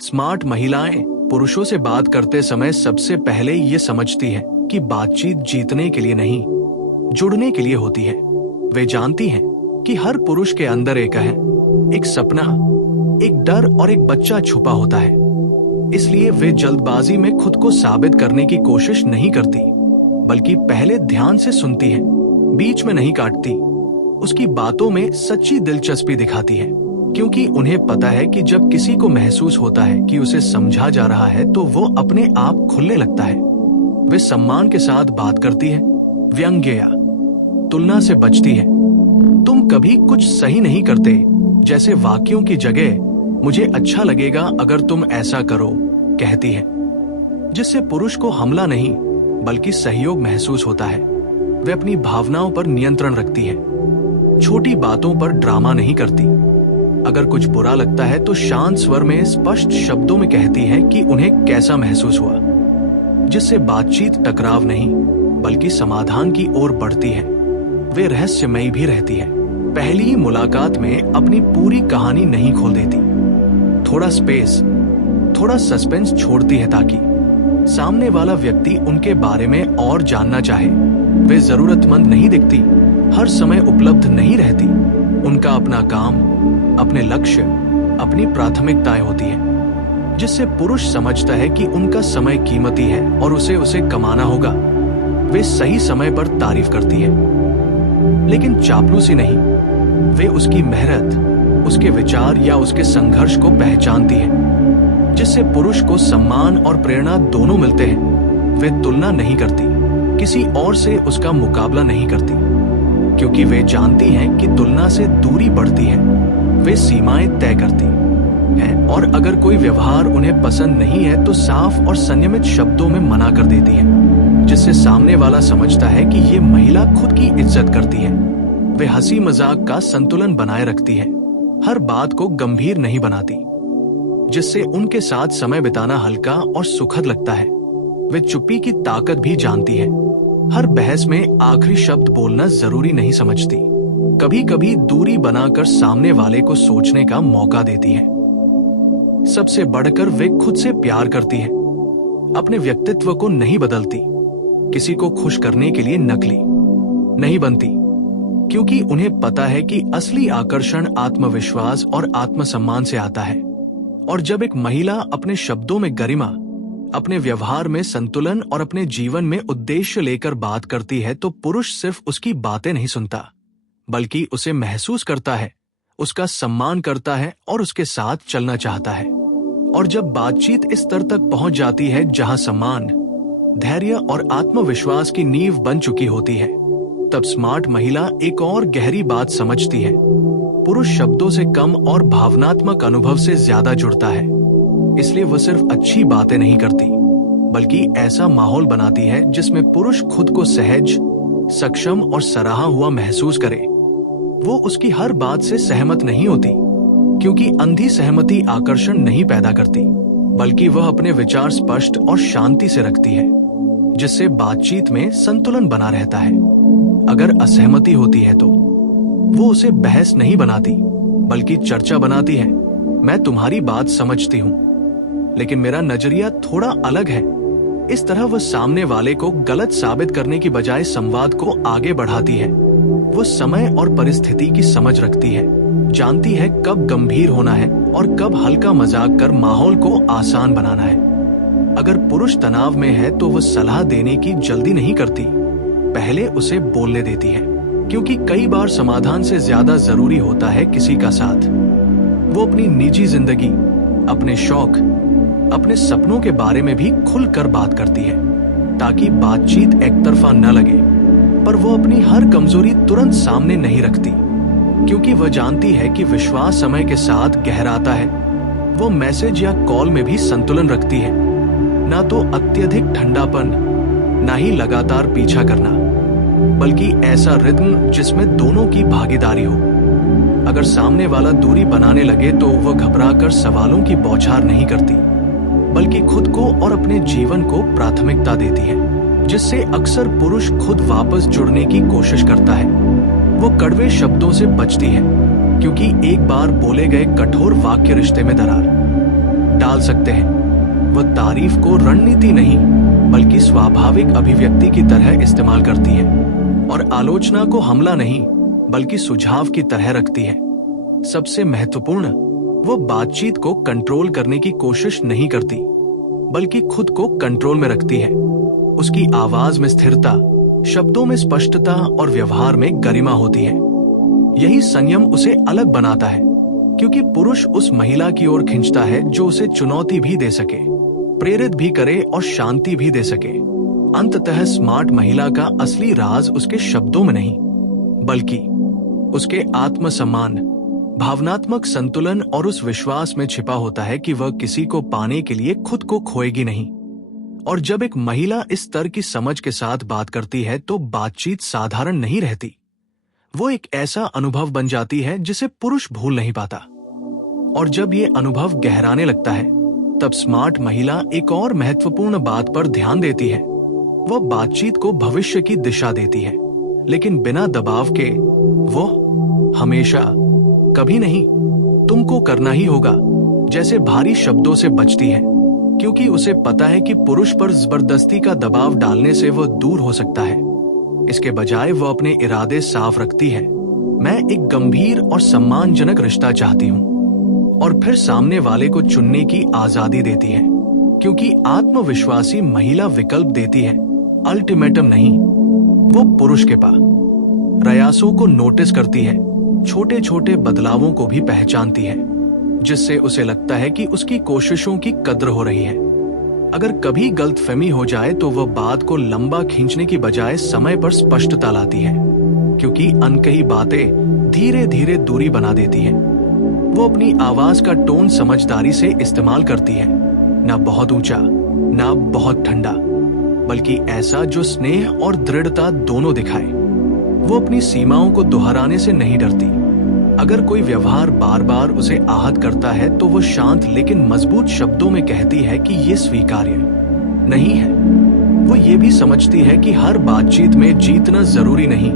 Smart महिलाएं पुरुषों से बात करते समय सबसे पहले ये समझती हैं कि बातचीत जीतने के लिए नहीं, जुड़ने के लिए होती है। वे जानती हैं कि हर पुरुष के अंदर एक सपना, एक डर और एक बच्चा छुपा होता है। इसलिए वे जल्दबाजी में खुद को साबित करने की कोशिश नहीं करती, बल्कि पहले ध्यान से सुनती हैं, बीच में नहीं काटती, उसकी बातों में सच्ची दिलचस्पी दिखाती है, क्योंकि उन्हें पता है कि जब किसी को महसूस होता है कि उसे समझा जा रहा है तो वो अपने आप खुलने लगता है। वे सम्मान के साथ बात करती है, व्यंग्य या तुलना से बचती है। तुम कभी कुछ सही नहीं करते जैसे वाक्यों की जगह मुझे अच्छा लगेगा अगर तुम ऐसा करो कहती है, जिससे पुरुष को हमला नहीं बल्कि सहयोग महसूस होता है। वे अपनी भावनाओं पर नियंत्रण रखती है, छोटी बातों पर ड्रामा नहीं करती। अगर कुछ बुरा लगता है तो शांत स्वर में स्पष्ट शब्दों में कहती है कि उन्हें कैसा महसूस हुआ, जिससे बातचीत टकराव नहीं बल्कि समाधान की ओर बढ़ती है। वे रहस्यमयी भी रहती है, पहली ही मुलाकात में अपनी पूरी कहानी नहीं खोल देती, थोड़ा स्पेस, थोड़ा सस्पेंस छोड़ती है ताकि सामने वाला व्यक्ति उनके बारे में और जानना चाहे। वे जरूरतमंद नहीं दिखती, हर समय उपलब्ध नहीं रहती। उनका अपना काम, अपने लक्ष्य, अपनी प्राथमिकताएं होती हैं, जिससे पुरुष समझता है कि उनका समय कीमती है और उसे कमाना होगा। वे सही समय पर तारीफ करती है, लेकिन चापलूसी नहीं। वे उसकी मेहनत, उसके विचार या उसके संघर्ष को पहचानती है, जिससे पुरुष को सम्मान और प्रेरणा दोनों मिलते हैं। वे तुलना नहीं करती, किसी और से उसका मुकाबला नहीं करती, क्योंकि वे जानती हैं कि तुलना से दूरी बढ़ती है। वे सीमाएं तय करती हैं और अगर कोई व्यवहार उन्हें पसंद नहीं है तो साफ और संयमित शब्दों में मना कर देती हैं, जिससे सामने वाला समझता है कि ये महिला खुद की इज्जत करती है। वे हंसी मजाक का संतुलन बनाए रखती है, हर बात को गंभीर नहीं बनाती, जिससे उनके साथ समय बिताना हल्का और सुखद लगता है। वे चुप्पी की ताकत भी जानती है, हर बहस में आखिरी शब्द बोलना जरूरी नहीं समझती। कभी कभी दूरी बनाकर सामने वाले को सोचने का मौका देती है। सबसे बढ़कर वे खुद से प्यार करती है, अपने व्यक्तित्व को नहीं बदलती, किसी को खुश करने के लिए नकली नहीं बनती, क्योंकि उन्हें पता है कि असली आकर्षण आत्मविश्वास और आत्मसम्मान से आता है। और जब एक महिला अपने शब्दों में गरिमा, अपने व्यवहार में संतुलन और अपने जीवन में उद्देश्य लेकर बात करती है तो पुरुष सिर्फ उसकी बातें नहीं सुनता, बल्कि उसे महसूस करता है, उसका सम्मान करता है और उसके साथ चलना चाहता है। और जब बातचीत इस स्तर तक पहुंच जाती है जहां सम्मान, धैर्य और आत्मविश्वास की नींव बन चुकी होती है, तब स्मार्ट महिला एक और गहरी बात समझती है। पुरुष शब्दों से कम और भावनात्मक अनुभव से ज्यादा जुड़ता है, इसलिए वह सिर्फ अच्छी बातें नहीं करती, बल्कि ऐसा माहौल बनाती है जिसमें पुरुष खुद को सहज, सक्षम और सराहा हुआ महसूस करे। वो उसकी हर बात से सहमत नहीं होती, क्योंकि अंधी सहमति आकर्षण नहीं पैदा करती, बल्कि वह अपने विचार स्पष्ट और शांति से रखती है, जिससे बातचीत में संतुलन बना रहता है। अगर असहमति होती है तो वो उसे बहस नहीं बनाती, बल्कि चर्चा बनाती है। मैं तुम्हारी बात समझती हूँ, लेकिन मेरा नजरिया थोड़ा अलग है। इस तरह वह सामने वाले को गलत साबित करने की बजाय संवाद को आगे बढ़ाती है। वो समय और परिस्थिति की समझ रखती है, जानती है कब गंभीर होना है और कब हल्का मजाक कर माहौल को आसान बनाना है। अगर पुरुष तनाव में है तो वह सलाह देने की जल्दी नहीं करती, पहले उसे बोलने देती है, क्योंकि कई बार समाधान से ज्यादा जरूरी होता है किसी का साथ। वो अपनी निजी जिंदगी, अपने शौक, अपने सपनों के बारे में भी खुलकर बात करती है, ताकि बातचीत एकतरफा न लगे। पर वो अपनी हर कमजोरी तुरंत सामने नहीं रखती, क्योंकि वह जानती है कि विश्वास समय के साथ गहराता है। वो मैसेज या कॉल में भी संतुलन रखती है, ना तो अत्यधिक ठंडापन, ना ही लगातार पीछा करना, बल्कि ऐसा रिद्म जिसमें दोनों की भागीदारी हो। अगर सामने वाला दूरी बनाने लगे तो वह घबराकर सवालों की बौछार नहीं करती, बल्कि खुद को और अपने जीवन को प्राथमिकता देती है, जिससे अक्सर पुरुष खुद वापस जुड़ने की कोशिश करता है। वो कड़वे शब्दों से बचती है, क्योंकि एक बार बोले गए कठोर वाक्य रिश्ते में दरार डाल सकते हैं। वह तारीफ को रणनीति नहीं बल्कि स्वाभाविक अभिव्यक्ति की तरह इस्तेमाल करती है और आलोचना को हमला नहीं बल्कि सुझाव की तरह रखती है। सबसे महत्वपूर्ण, वो बातचीत को कंट्रोल करने की कोशिश नहीं करती बल्कि खुद को कंट्रोल में रखती है। उसकी आवाज में स्थिरता, शब्दों में स्पष्टता और व्यवहार में गरिमा होती है। यही संयम उसे अलग बनाता है, क्योंकि पुरुष उस महिला की ओर खींचता है जो उसे चुनौती भी दे सके, प्रेरित भी करे और शांति भी दे सके। अंततः स्मार्ट महिला का असली राज उसके शब्दों में नहीं बल्कि उसके आत्मसम्मान, भावनात्मक संतुलन और उस विश्वास में छिपा होता है कि वह किसी को पाने के लिए खुद को खोएगी नहीं। और जब एक महिला इस स्तर की समझ के साथ बात करती है तो बातचीत साधारण नहीं रहती। वो एक ऐसा अनुभव बन जाती है जिसे पुरुष भूल नहीं पाता। और जब ये अनुभव गहराने लगता है तब स्मार्ट महिला एक और महत्वपूर्ण बात पर ध्यान देती है। वह बातचीत को भविष्य की दिशा देती है, लेकिन बिना दबाव के। वो हमेशा कभी नहीं, तुमको करना ही होगा जैसे भारी शब्दों से बचती है, क्योंकि उसे पता है कि पुरुष पर जबरदस्ती का दबाव डालने से वह दूर हो सकता है। इसके बजाय वह अपने इरादे साफ रखती है। मैं एक गंभीर और सम्मानजनक रिश्ता चाहती हूँ, और फिर सामने वाले को चुनने की आजादी देती है, क्योंकि आत्मविश्वासी महिला विकल्प देती है, अल्टीमेटम नहीं। वो पुरुष के प्रयासों को नोटिस करती है, छोटे छोटे बदलावों को भी पहचानती है, जिससे उसे लगता है कि उसकी कोशिशों की कद्र हो रही है। अगर कभी गलतफहमी हो जाए तो वह बात को लंबा खींचने की बजाय समय पर स्पष्टता लाती है, क्योंकि अनकही बातें धीरे धीरे दूरी बना देती है। वो अपनी आवाज का टोन समझदारी से इस्तेमाल करती है, ना बहुत ऊंचा ना बहुत ठंडा, बल्कि ऐसा जो स्नेह और दृढ़ता दोनों दिखाए। वो अपनी सीमाओं को दोहराने से नहीं डरती। अगर कोई व्यवहार बार बार उसे आहत करता है तो वो शांत लेकिन मजबूत शब्दों में कहती है कि ये स्वीकार्य नहीं है। वो ये भी समझती है कि हर बातचीत में जीतना जरूरी नहीं,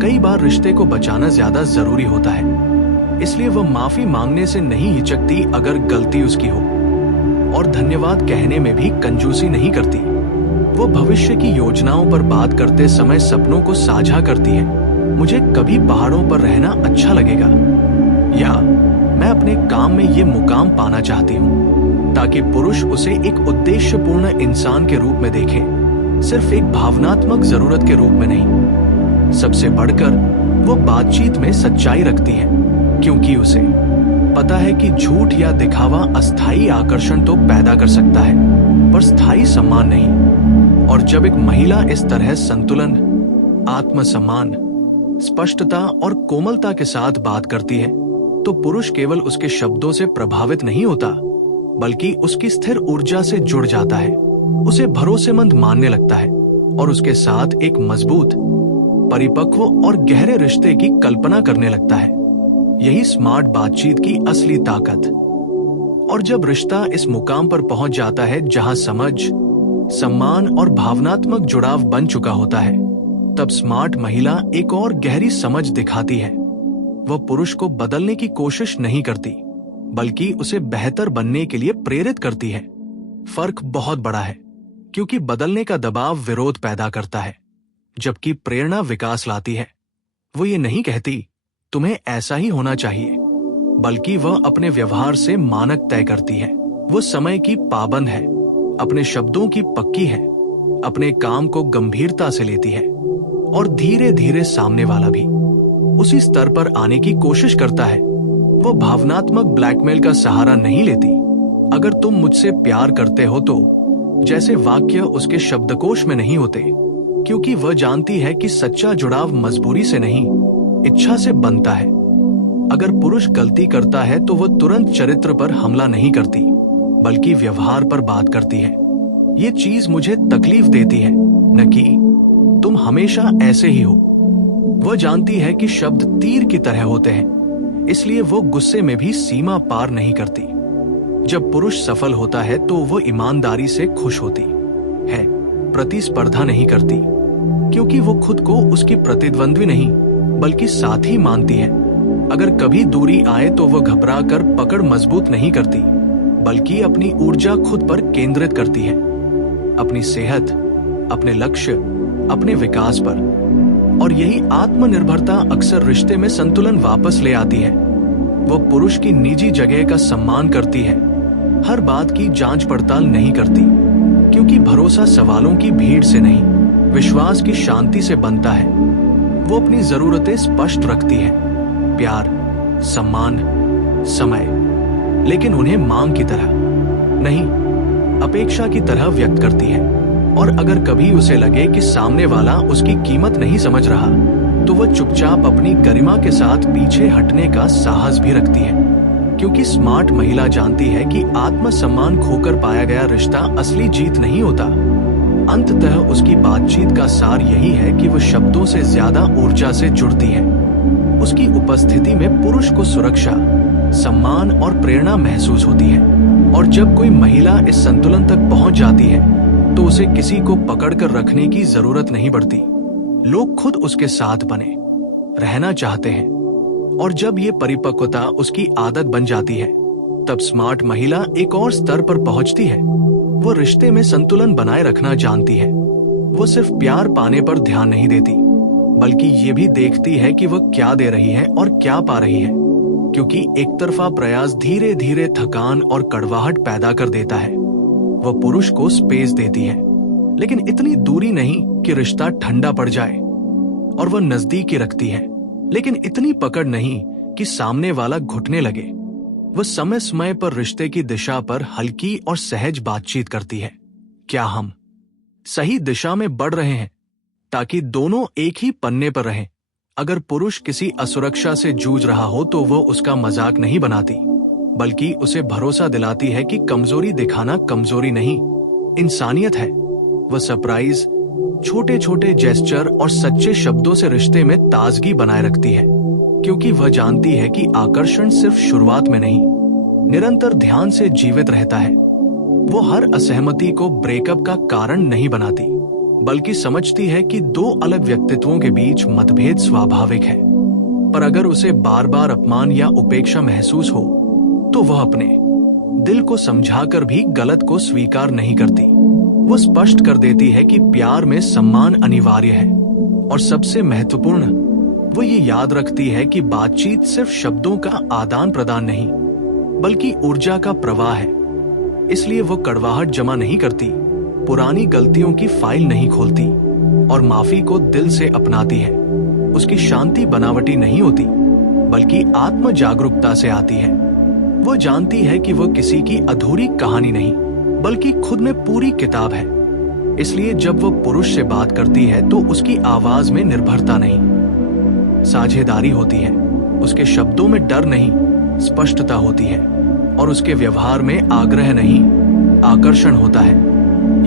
कई बार रिश्ते को बचाना ज्यादा जरूरी होता है। इसलिए वो माफी मांगने से नहीं हिचकती अगर गलती उसकी हो, और धन्यवाद कहने में भी कंजूसी नहीं करती। वो भविष्य की योजनाओं पर बात करते समय सपनों को साझा करती है। मुझे कभी पहाड़ों पर रहना अच्छा लगेगा, या मैं अपने काम में ये मुकाम पाना चाहती हूँ, ताकि पुरुष उसे एक उद्देश्यपूर्ण इंसान के रूप में देखे, सिर्फ एक भावनात्मक जरूरत के रूप में नहीं। सबसे बढ़कर वो बातचीत में सच्चाई रखती है, क्योंकि उसे पता है कि झूठ या दिखावा अस्थायी आकर्षण तो पैदा कर सकता है, पर स्थायी सम्मान नहीं। और जब एक महिला इस तरह संतुलन, आत्मसम्मान, स्पष्टता और कोमलता के साथ बात करती है तो पुरुष केवल उसके शब्दों से प्रभावित नहीं होता, बल्कि उसकी स्थिर ऊर्जा से जुड़ जाता है, उसे भरोसेमंद मानने लगता है और उसके साथ एक मजबूत, परिपक्व और गहरे रिश्ते की कल्पना करने लगता है। यही स्मार्ट बातचीत की असली ताकत। और जब रिश्ता इस मुकाम पर पहुंच जाता है जहां समझ, सम्मान और भावनात्मक जुड़ाव बन चुका होता है, तब स्मार्ट महिला एक और गहरी समझ दिखाती है। वह पुरुष को बदलने की कोशिश नहीं करती, बल्कि उसे बेहतर बनने के लिए प्रेरित करती है। फर्क बहुत बड़ा है, क्योंकि बदलने का दबाव विरोध पैदा करता है, जबकि प्रेरणा विकास लाती है। वो ये नहीं कहती तुम्हें ऐसा ही होना चाहिए, बल्कि वह अपने व्यवहार से मानक तय करती है। वो समय की पाबंद है, अपने शब्दों की पक्की है, अपने काम को गंभीरता से लेती है, और धीरे धीरे सामने वाला भी उसी स्तर पर आने की कोशिश करता है। वो भावनात्मक ब्लैकमेल का सहारा नहीं लेती। अगर तुम मुझसे प्यार करते हो तो जैसे वाक्य उसके शब्दकोश में नहीं होते, क्योंकि वह जानती है कि सच्चा जुड़ाव मजबूरी से नहीं, इच्छा से बनता है। अगर पुरुष गलती करता है तो वह तुरंत चरित्र पर हमला नहीं करती, बल्कि व्यवहार पर बात करती है। ये चीज मुझे तकलीफ देती है, न कि तुम हमेशा ऐसे ही हो। वह जानती है कि शब्द तीर की तरह होते हैं, इसलिए वो गुस्से में भी सीमा पार नहीं करती। जब पुरुष सफल होता है तो वो ईमानदारी से खुश होती है, प्रतिस्पर्धा नहीं करती, क्योंकि वो खुद को उसकी प्रतिद्वंद्वी नहीं बल्कि साथी मानती है। अगर कभी दूरी आए तो वह घबरा कर पकड़ मजबूत नहीं करती, बल्कि अपनी ऊर्जा खुद पर केंद्रित करती है, अपनी सेहत, अपने लक्ष्य, अपने विकास पर। और यही आत्मनिर्भरता अक्सर रिश्ते में संतुलन वापस ले आती है। वह पुरुष की निजी जगह का सम्मान करती है, हर बात की जांच पड़ताल नहीं करती, क्योंकि भरोसा सवालों की भीड़ से नहीं, विश्वास की शांति से बनता है। वो अपनी जरूरतें स्पष्ट रखती है, प्यार, सम्मान, समय, लेकिन उन्हें मांग की तरह नहीं, अपेक्षा की तरह व्यक्त करती है। और अगर कभी उसे लगे कि सामने वाला उसकी कीमत नहीं समझ रहा, तो वह चुपचाप अपनी गरिमा के साथ पीछे हटने का साहस भी रखती है, क्योंकि स्मार्ट महिला जानती है कि आत्मसम्मान खोकर पाया गया रिश्ता असली जीत नहीं होता। अंततः उसकी बातचीत का सार यही है कि वह शब्दों से ज्यादा ऊर्जा से जुड़ती है। उसकी उपस्थिति में पुरुष को सुरक्षा, सम्मान और प्रेरणा महसूस होती है। और जब कोई महिला इस संतुलन तक पहुंच जाती है, तो उसे किसी को पकड़कर रखने की जरूरत नहीं पड़ती। लोग खुद उसके साथ बने रहना चाहते हैं। और जब ये परिपक्वता उसकी आदत बन जाती है, तब स्मार्ट महिला एक और स्तर पर पहुंचती है। वो रिश्ते में संतुलन बनाए रखना जानती है। वो सिर्फ प्यार पाने पर ध्यान नहीं देती, बल्कि ये भी देखती है कि वह क्या दे रही है और क्या पा रही है, क्योंकि एक तरफा प्रयास धीरे धीरे थकान और कड़वाहट पैदा कर देता है। वह पुरुष को स्पेस देती है, लेकिन इतनी दूरी नहीं कि रिश्ता ठंडा पड़ जाए, और वह नजदीकी रखती है, लेकिन इतनी पकड़ नहीं कि सामने वाला घुटने लगे। वह समय समय पर रिश्ते की दिशा पर हल्की और सहज बातचीत करती है। क्या हम सही दिशा में बढ़ रहे हैं, ताकि दोनों एक ही पन्ने पर रहें। अगर पुरुष किसी असुरक्षा से जूझ रहा हो, तो वह उसका मजाक नहीं बनाती, बल्कि उसे भरोसा दिलाती है कि कमजोरी दिखाना कमजोरी नहीं, इंसानियत है। वह सरप्राइज, छोटे छोटे जेस्चर और सच्चे शब्दों से रिश्ते में ताजगी बनाए रखती है, क्योंकि वह जानती है कि आकर्षण सिर्फ शुरुआत में नहीं, निरंतर ध्यान से जीवित रहता है। वो हर असहमति को ब्रेकअप का कारण नहीं बनाती, बल्कि समझती है कि दो अलग व्यक्तित्वों के बीच मतभेद स्वाभाविक है। पर अगर उसे बार बार अपमान या उपेक्षा महसूस हो, तो वह अपने दिल को समझाकर भी गलत को स्वीकार नहीं करती। वो स्पष्ट कर देती है कि प्यार में सम्मान अनिवार्य है, और सबसे महत्वपूर्ण, वो ये याद रखती है कि बातचीत सिर्फ शब्दों का आदान प्रदान नहीं, बल्कि ऊर्जा का प्रवाह है। इसलिए वो कड़वाहट जमा नहीं करती, पुरानी गलतियों की फाइल नहीं खोलती, और माफी को दिल से अपनाती है। उसकी शांति बनावटी नहीं होती, बल्कि आत्म जागरूकता से आती है। वो जानती है कि वो किसी की अधूरी कहानी नहीं, बल्कि खुद में पूरी किताब है। इसलिए जब वो पुरुष से बात करती है, तो उसकी आवाज में निर्भरता नहीं, साझेदारी होती है। उसके शब्दों में डर नहीं, स्पष्टता होती है, और उसके व्यवहार में आग्रह नहीं, आकर्षण होता है।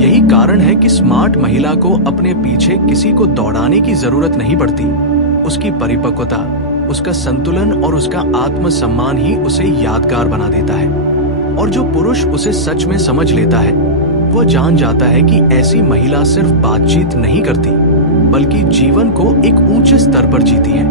यही कारण है कि स्मार्ट महिला को अपने पीछे किसी को दौड़ाने की जरूरत नहीं पड़ती। उसकी परिपक्वता, उसका संतुलन और उसका आत्मसम्मान ही उसे यादगार बना देता है। और जो पुरुष उसे सच में समझ लेता है, वो जान जाता है कि ऐसी महिला सिर्फ बातचीत नहीं करती, बल्कि जीवन को एक ऊंचे स्तर पर जीती है।